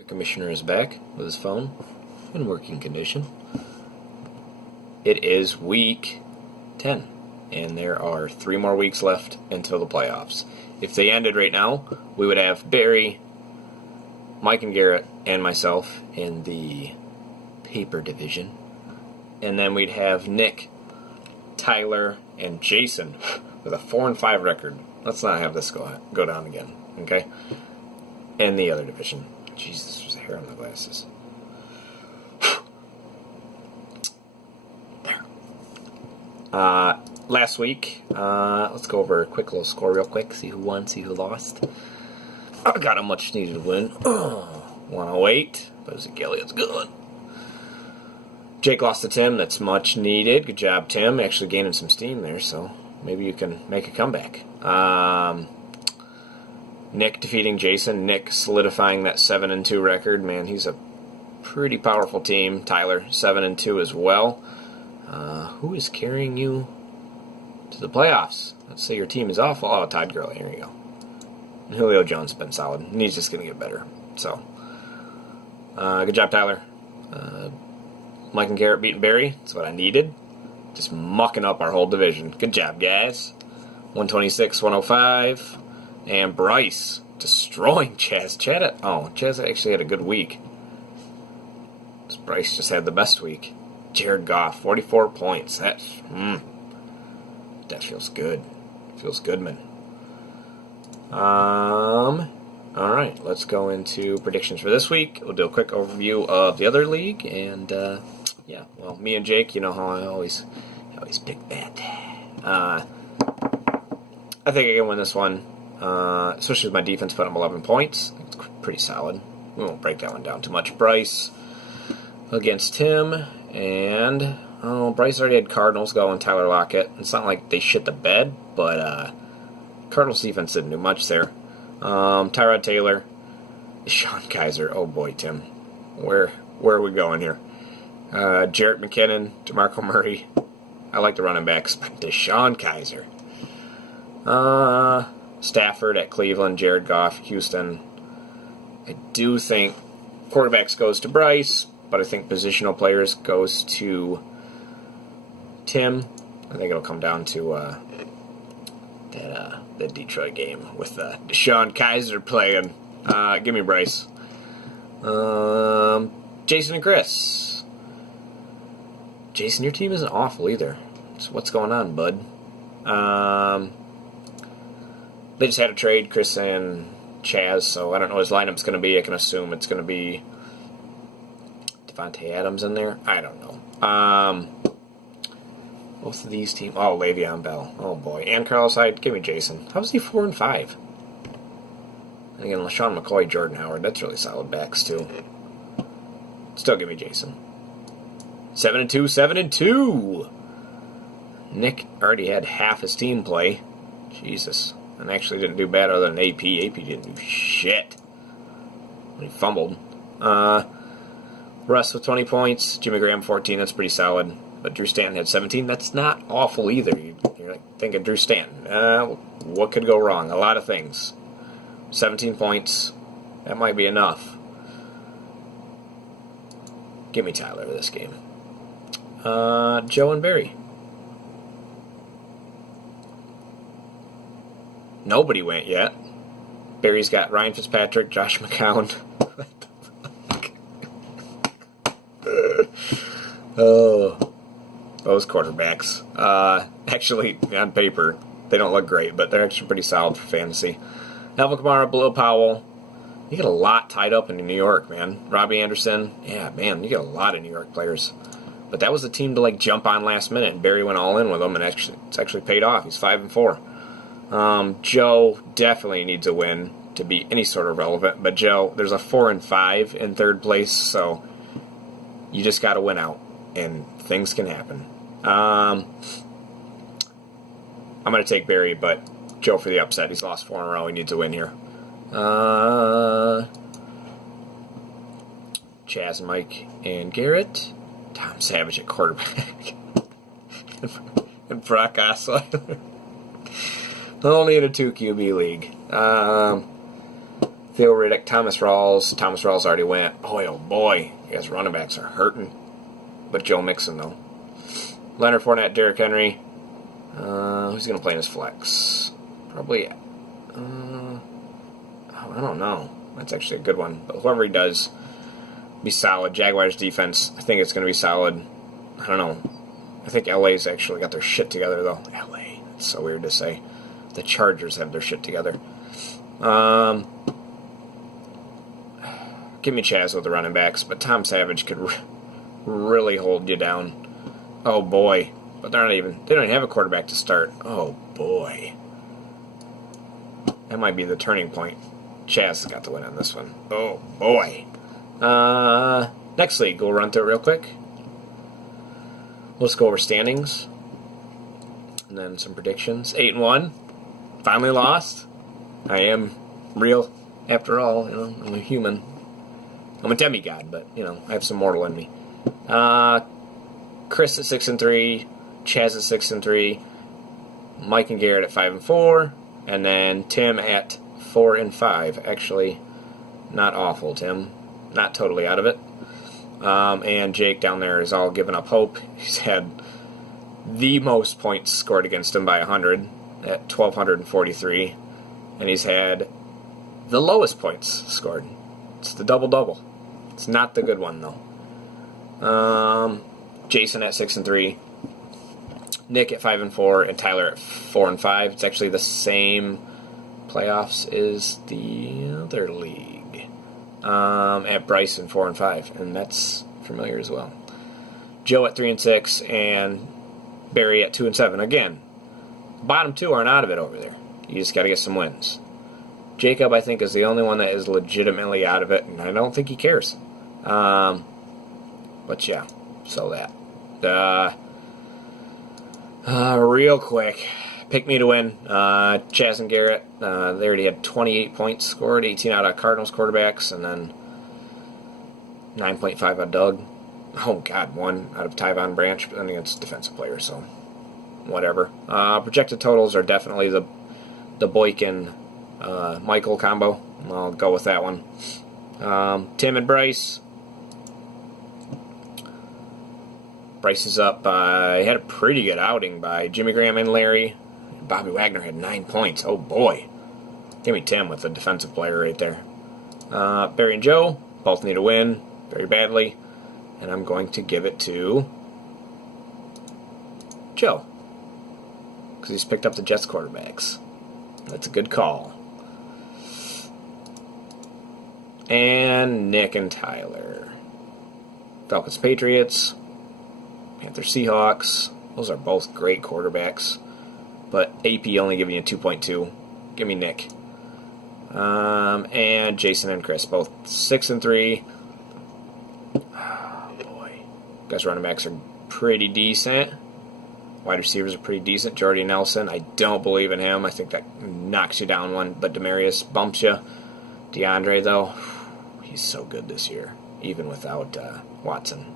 The commissioner is back with his phone in working condition. It is week 10, and there are 3 more weeks left until the playoffs. If they ended right now, we would have Barry, Mike and Garrett, and myself in the paper division. And then we'd have Nick, Tyler, and Jason with a 4-5 record. Let's not have this go down again, okay? And the other division. Jesus, there's a hair on the glasses. There. Last week, let's go over a quick little score real quick. See who won, see who lost. I got a much needed win. 108. But it was a Gilly, it's good. Jake lost to Tim. That's much needed. Good job, Tim. Actually gaining some steam there, so maybe you can make a comeback. Nick defeating Jason. Nick solidifying that 7-2 record. Man, he's a pretty powerful team. Tyler, 7-2 as well. Who is carrying you to the playoffs? Let's say your team is awful. Oh, Todd Gurley. Here you go. And Julio Jones has been solid. And he's just going to get better. So, good job, Tyler. Mike and Garrett beating Barry. That's what I needed. Just mucking up our whole division. Good job, guys. 126-105. And Bryce destroying Chaz. Chaz actually had a good week. Bryce just had the best week. Jared Goff, 44 points. That feels good. Feels good, man. Alright, let's go into predictions for this week. We'll do a quick overview of the other league. And, yeah, well, me and Jake, you know how I always pick that. I think I can win this one. Especially with my defense putting up 11 points. It's pretty solid. We won't break that one down too much. Bryce against Tim. And, Bryce already had Cardinals going, Tyler Lockett. It's not like they shit the bed, but Cardinals defense didn't do much there. Tyrod Taylor. Sean Kaiser. Oh boy, Tim. Where are we going here? Jarrett McKinnon, DeMarco Murray. I like the running backs, but Deshaun Kaiser. Stafford at Cleveland, Jared Goff, Houston. I do think quarterbacks goes to Bryce, but I think positional players goes to Tim. I think it'll come down to that Detroit game with Deshaun Kaiser playing. Give me Bryce. Jason and Chris. Jason, your team isn't awful either. So what's going on, bud? They just had a trade, Chris and Chaz, so I don't know what his lineup's going to be. I can assume it's going to be Devontae Adams in there. I don't know. Both of these teams. Oh, Le'Veon Bell. Oh, boy. And Carlos Hyde. Give me Jason. How is he 4-5? And again, LaShawn McCoy, Jordan Howard. That's really solid backs, too. Still give me Jason. 7-2, 7-2. Nick already had half his team play. Jesus. And actually didn't do bad other than AP. AP didn't do shit. He fumbled. Russ with 20 points. Jimmy Graham 14. That's pretty solid. But Drew Stanton had 17. That's not awful either. You're like thinking Drew Stanton. What could go wrong? A lot of things. 17 points. That might be enough. Give me Tyler this game. Joe and Barry. Nobody went yet. Barry's got Ryan Fitzpatrick, Josh McCown. Oh, those quarterbacks. Actually, on paper, they don't look great, but they're actually pretty solid for fantasy. Alvin Kamara, Bill Powell. You get a lot tied up in New York, man. Robbie Anderson. Yeah, man, you get a lot of New York players. But that was the team to jump on last minute, and Barry went all in with them, and it's actually paid off. He's 5-4. Joe definitely needs a win to be any sort of relevant. But Joe, there's a 4-5 in third place, so you just got to win out, and things can happen. I'm going to take Barry, but Joe for the upset. He's lost 4 in a row. He needs a win here. Chaz, Mike, and Garrett. Tom Savage at quarterback. And Brock Osweiler. Only in a 2 QB league. Theo Riddick, Thomas Rawls. Thomas Rawls already went. Boy, oh boy. You guys running backs are hurting. But Joe Mixon, though. Leonard Fournette, Derrick Henry. Who's going to play in his flex? Probably... I don't know. That's actually a good one. But whoever he does, be solid. Jaguars defense, I think it's going to be solid. I don't know. I think LA's actually got their shit together, though. LA. It's so weird to say. The Chargers have their shit together. Give me Chaz with the running backs, but Tom Savage could really hold you down. Oh, boy. But they don't even have a quarterback to start. Oh, boy. That might be the turning point. Chaz has got to win on this one. Oh, boy. Next league, we'll run through it real quick. Let's go over standings. And then some predictions. 8-1. Finally lost. I am real. After all, I'm a human. I'm a demigod, but, I have some mortal in me. Chris at 6-3. Chaz at 6-3. Mike and Garrett at 5-4. And then Tim at 4-5. Actually, not awful, Tim. Not totally out of it. And Jake down there is all giving up hope. He's had the most points scored against him by 100 at 1,243. And he's had the lowest points scored. It's the double-double. It's not the good one, though. Jason at 6-3. Nick at 5-4. And Tyler at 4-5. It's actually the same playoffs as the other league. At Bryson 4-5, and that's familiar as well. Joe at 3-6, and Barry at 2-7. Again, bottom two aren't out of it over there. You just got to get some wins. Jacob, I think, is the only one that is legitimately out of it, and I don't think he cares. But yeah, so that. Real quick. Pick me to win. Chaz and Garrett, they already had 28 points scored, 18 out of Cardinals quarterbacks, and then 9.5 out of Doug. Oh, God, 1 out of Tyvon Branch, but then against defensive players, so whatever. Projected totals are definitely the Boykin Michael combo. I'll go with that one. Tim and Bryce. Bryce is up. He had a pretty good outing by Jimmy Graham and Larry. Bobby Wagner had 9 points. Oh, boy. Give me Tim with the defensive player right there. Barry and Joe both need a win very badly. And I'm going to give it to Joe. Because he's picked up the Jets quarterbacks. That's a good call. And Nick and Tyler. Falcons Patriots. Panthers Seahawks. Those are both great quarterbacks. But AP only giving you 2.2. Give me Nick. And Jason and Chris, both 6-3. Oh, boy. Guys, running backs are pretty decent. Wide receivers are pretty decent. Jordy Nelson, I don't believe in him. I think that knocks you down one. But Demarius bumps you. DeAndre, though, he's so good this year. Even without Watson.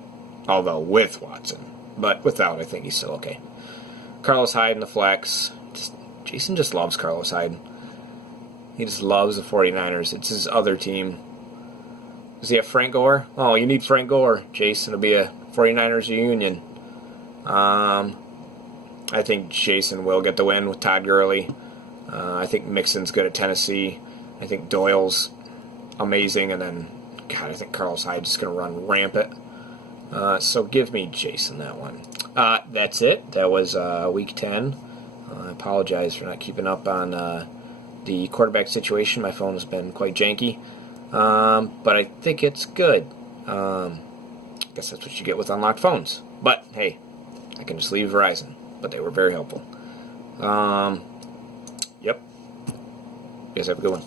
Although with Watson. But without, I think he's still okay. Carlos Hyde in the flex. Jason just loves Carlos Hyde. He just loves the 49ers. It's his other team. Does he have Frank Gore? Oh, you need Frank Gore, Jason. It'll be a 49ers reunion. I think Jason will get the win with Todd Gurley. I think Mixon's good at Tennessee. I think Doyle's amazing. And then, God, I think Carlos Hyde's just going to run rampant. So give me Jason that one. That's it. That was week 10. I apologize for not keeping up on the quarterback situation. My phone has been quite janky. But I think it's good. I guess that's what you get with unlocked phones. But, hey, I can just leave Verizon. But they were very helpful. Yep. You guys have a good one.